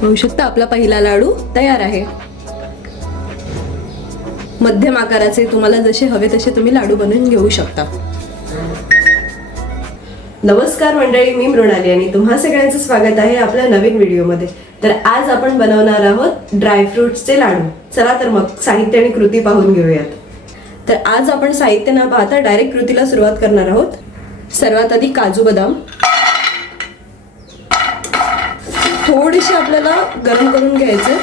पाहू शकता आपला पहिला लाडू तयार आहे. मध्यम आकाराचे तुम्हाला जसे हवे तसे तुम्ही लाडू बनवून घेऊ शकता. नमस्कार मंडळी मी मृणाली आणि तुम्हा सगळ्यांचं स्वागत आहे आपल्या नवीन व्हिडिओमध्ये. तर आज आपण बनवणार आहोत ड्रायफ्रुट्सचे लाडू. चला तर मग साहित्य आणि कृती पाहून घेऊयात. तर आज आपण साहित्य न पाहता डायरेक्ट कृतीला सुरुवात करणार आहोत. सर्वात आधी काजू बदाम. थोडीशी आपल्याला गरम करून घ्यायचे.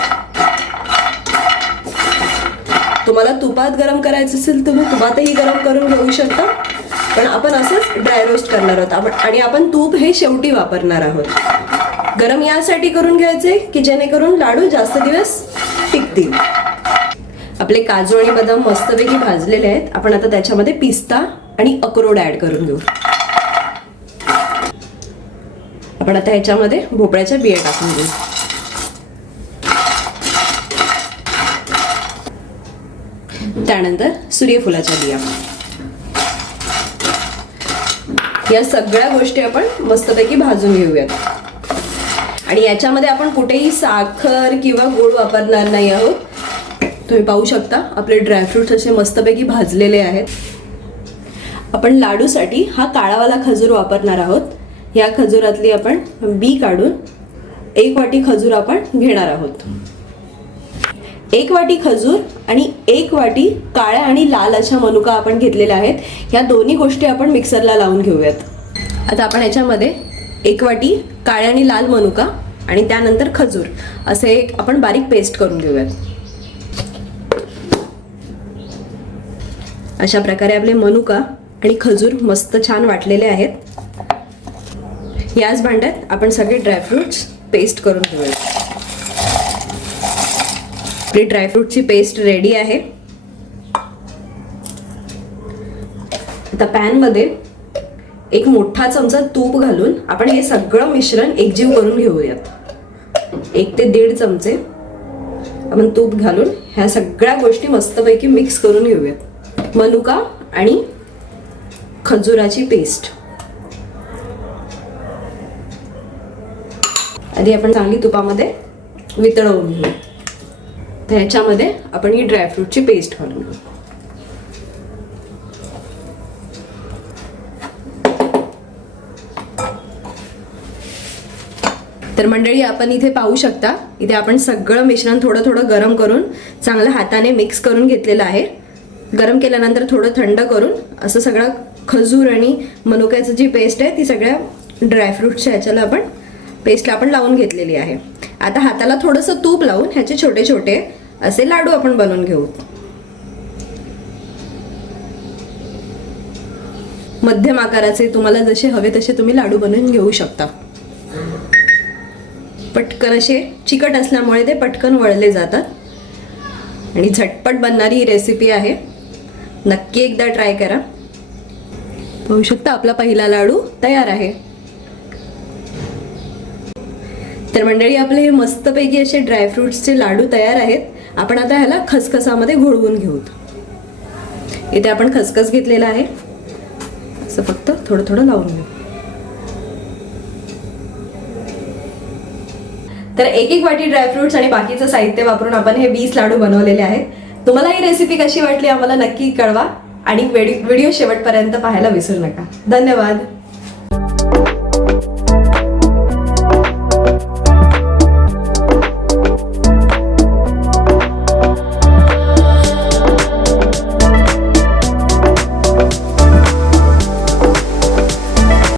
तुम्हाला तुपात गरम करायचं असेल तुम्ही तुपातही गरम करून घेऊ शकता. पण आपण असंच ड्राय रोस्ट करणार आहोत. आपण आणि आपण तूप हे शेवटी वापरणार आहोत. गरम यासाठी करून घ्यायचे की जेणेकरून लाडू जास्त दिवस टिकतील. आपले काजू आणि बदाम मस्तपैकी भाजलेले आहेत. आपण आता त्याच्यामध्ये पिस्ता आणि अक्रोड ऍड करून घेऊ. आपण आता ह्याच्यामध्ये भोपळ्याच्या बिया टाकून देऊ त्यानंतर सूर्यफुलाच्या बिया. या सगळ्या गोष्टी आपण मस्तपैकी भाजून घेऊयात. आणि याच्यामध्ये आपण कुठेही साखर किंवा गोड वापरणार नाही आहोत. तुम्ही पाहू शकता आपले ड्रायफ्रुट्स असे मस्तपैकी भाजलेले आहेत. आपण लाडूसाठी हा काळावाला खजूर वापरणार आहोत. या खजुरातली आपण बी काढून एक वाटी खजूर आपण घेणार आहोत. एक वाटी खजूर आणि एक वाटी काळ्या आणि लाल अशा मनुका आपण घेतलेल्या आहेत. ह्या दोन्ही गोष्टी आपण मिक्सरला लावून घेऊयात. आता आपण याच्यामध्ये एक वाटी काळ्या आणि लाल मनुका आणि त्यानंतर खजूर असे एक आपण बारीक पेस्ट करून घेऊयात. अशा प्रकारे आपले मनुका आणि खजूर मस्त छान वाटलेले आहेत. याच भांड्यात आपण सगळे ड्रायफ्रुट्स पेस्ट करून घेऊयात आपली ड्रायफ्रूटची पेस्ट रेडी आहे. आता पॅनमध्ये एक मोठा चमचा तूप घालून आपण हे सगळं मिश्रण एकजीव करून घेऊयात. एक ते दीड चमचे आपण तूप घालून ह्या सगळ्या गोष्टी मस्तपैकी मिक्स करून घेऊयात. मनुका आणि खजुराची पेस्ट आधी आपण चांगली तुपामध्ये वितळवून घेऊ तर ह्याच्यामध्ये आपण ही ड्रायफ्रूटची पेस्ट घालून घेऊ. तर मंडळी आपण इथे पाहू शकता इथे आपण सगळं मिश्रण थोडं थोडं गरम करून चांगलं हाताने मिक्स करून घेतलेलं आहे. गरम केल्यानंतर थोडं थंड करून असं सगळं खजूर आणि मनुक्याचं जी पेस्ट आहे ती सगळ्या ड्रायफ्रूटच्या ह्याच्याला आपण पेस्टला आपण लावून घेतलेली आहे. आता हाताला थोडंसं तूप लावून ह्याचे छोटे छोटे असे लाडू आपण बनवून घेऊ. मध्यम आकाराचे तुम्हाला जसे हवे तसे तुम्ही लाडू बनवून घेऊ शकता. पटकन असे चिकट असल्यामुळे ते पटकन वळले जातात. आणि झटपट बनणारी ही रेसिपी आहे. नक्की एकदा ट्राय करा. पाहू शकता आपला पहिला लाडू तयार आहे. तर मंडळी आपले हे मस्तपैकी असे ड्रायफ्रुट्सचे लाडू तयार आहेत. आपण आता ह्याला खसखसामध्ये घोळवून घेऊ इथे आपण खसखस घेतलेला आहे. असं फक्त थोडं थोडं लावून घेऊ. तर एक एक वाटी ड्रायफ्रुट्स आणि बाकीचं साहित्य वापरून आपण हे वीस लाडू बनवलेले आहेत. तुम्हाला ही रेसिपी कशी वाटली आम्हाला नक्की कळवा. आणि व्हिडिओ शेवटपर्यंत पाहायला विसरू नका. धन्यवाद.